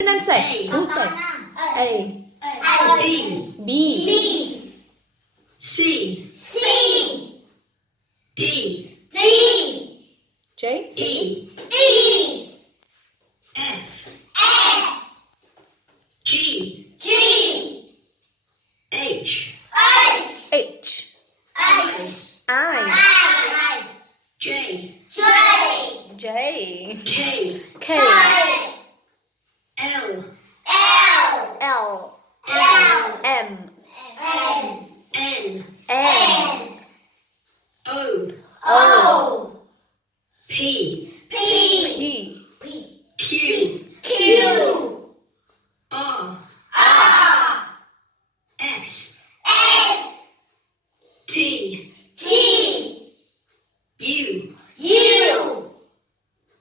Consonant say. Who say? A. B. C D J. E F G H H. I. J J. K K. L L. M. N N. O P P. Q R S T U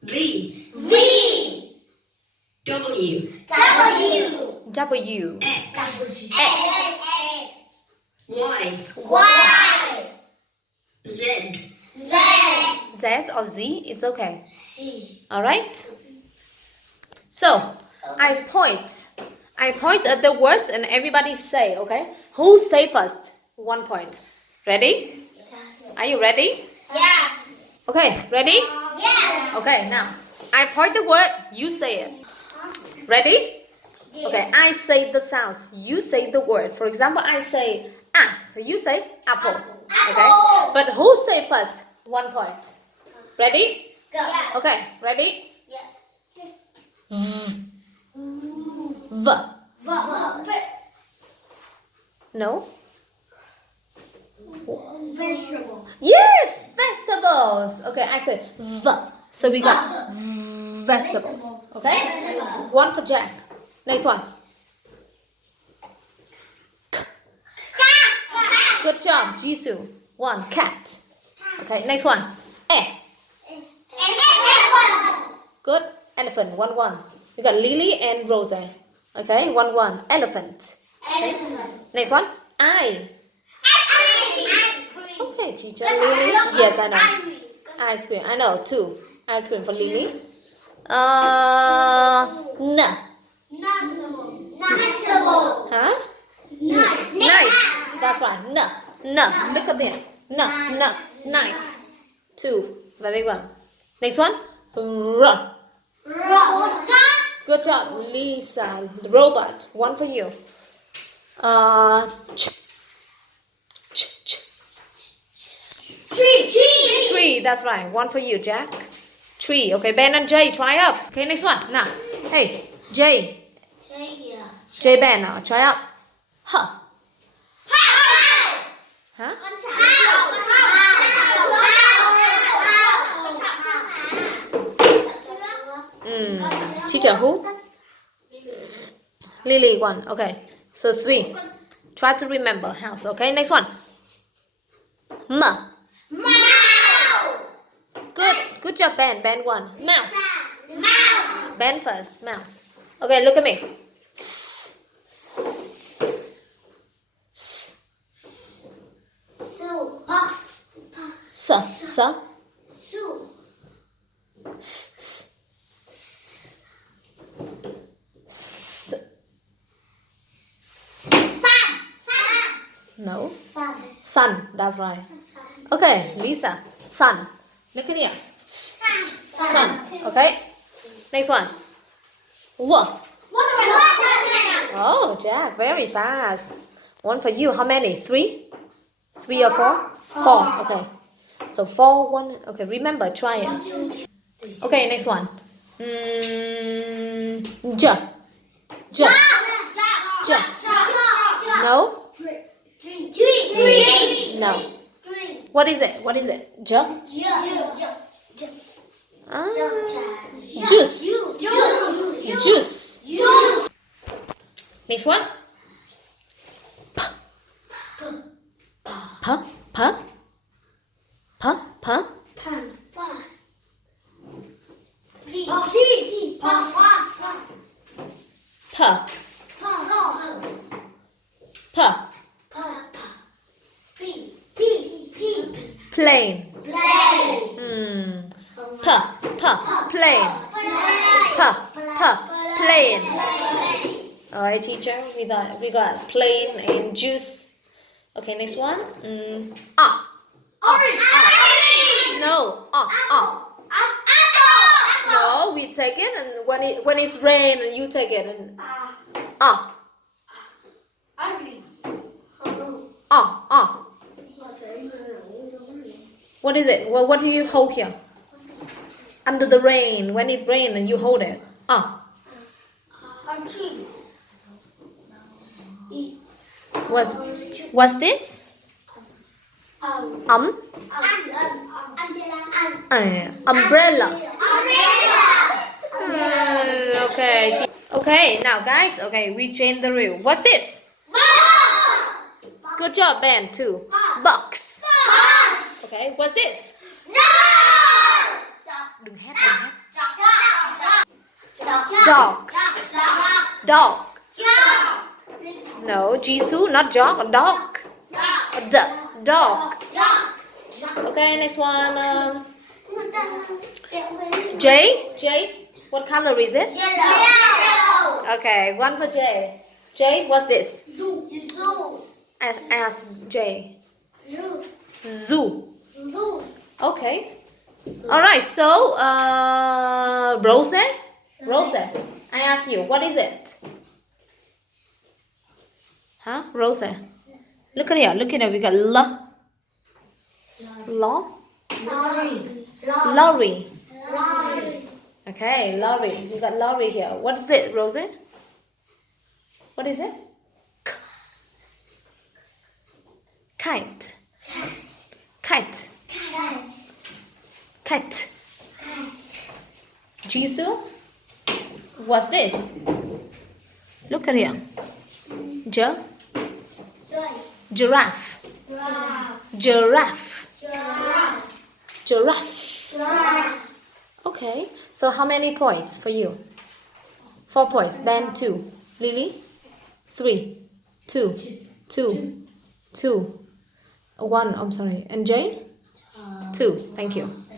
V W W. X Y Z Z or Z, it's okay. Alright? So, I point at the words and everybody say, okay? Who say first? 1 point. Ready? Are you ready? Okay, ready? Okay, now, I point the word, you say it. Ready? Okay, I say the sounds, you say the word. For example, I say so you say apple. Okay? But who say first? 1 point. Ready? Okay, ready? V. No? Vegetable. Yes, vegetables. Okay, I said V. So we got vegetables. Okay? 1 for Jack. Next one. Good job, Jisoo. 1, cat. Okay, next one. Good. Elephant. 1-1. You got Lily and Rose. Okay, 1-1. Elephant. Next one. I. Okay, teacher. Lily. Yes, I know. Ice cream. I know. 2. Ice cream for Lily. N. Huh? Night. That's right. N. Look at there. N. Night. 2. Very well. Next one. R. Good job, Lisa. Robot. 1 for you. Tree. That's right. 1 for you, Jack. Tree. Okay, Ben and Jay, try up. Okay, next one. Now, hey, Jay. Jay Ben now, try up. Huh? Teacher who? Lily 1. Okay, so 3. Try to remember house. Okay, next one. M. Good job, Ben. Ben 1. Mouse. Ben first. Mouse. Okay, look at me. No. Sun. That's right. Okay, Lisa. Sun. Look at here. Sun. Okay. Next one. Oh, Jack, very fast. 1 for you. How many? 3? 3 or 4? 4. Okay. So 4, 1. Okay, remember, try it. Okay, next one. J. No? No. What is it? J? Juice. Next one. Plane. Plane. Plane. Alright, teacher. We got plane and juice. Okay, next one. Orange. No. Apple. No, we take it and when it's rain and you take it and Orange. What is it? What do you hold here? Under the rain. When it rains and you hold it. What's this? Umbrella. Okay. Okay, now guys, okay, we change the rule. What's this? Good job, Ben, too. Box. Okay, what's this? Đừng hét. Dog. Dog. No, Jisoo, not dog, dog. Dog. Okay, next one. J, what color is it? Okay, one for J. J, what's this? Ask J. Zoo. Okay. Alright, so Rose, I ask you, what is it? Huh? Rose. Look at here, we got lorry. Okay, lorry. We got lorry here. What is it, Rose? What is it? Kite. Jisoo, what's this? Look at here. Giraffe. Okay, so how many points for you? 4 points. Ben, 2. Lily, 3. 2. 1. I'm sorry. And Jane, 2. Thank you.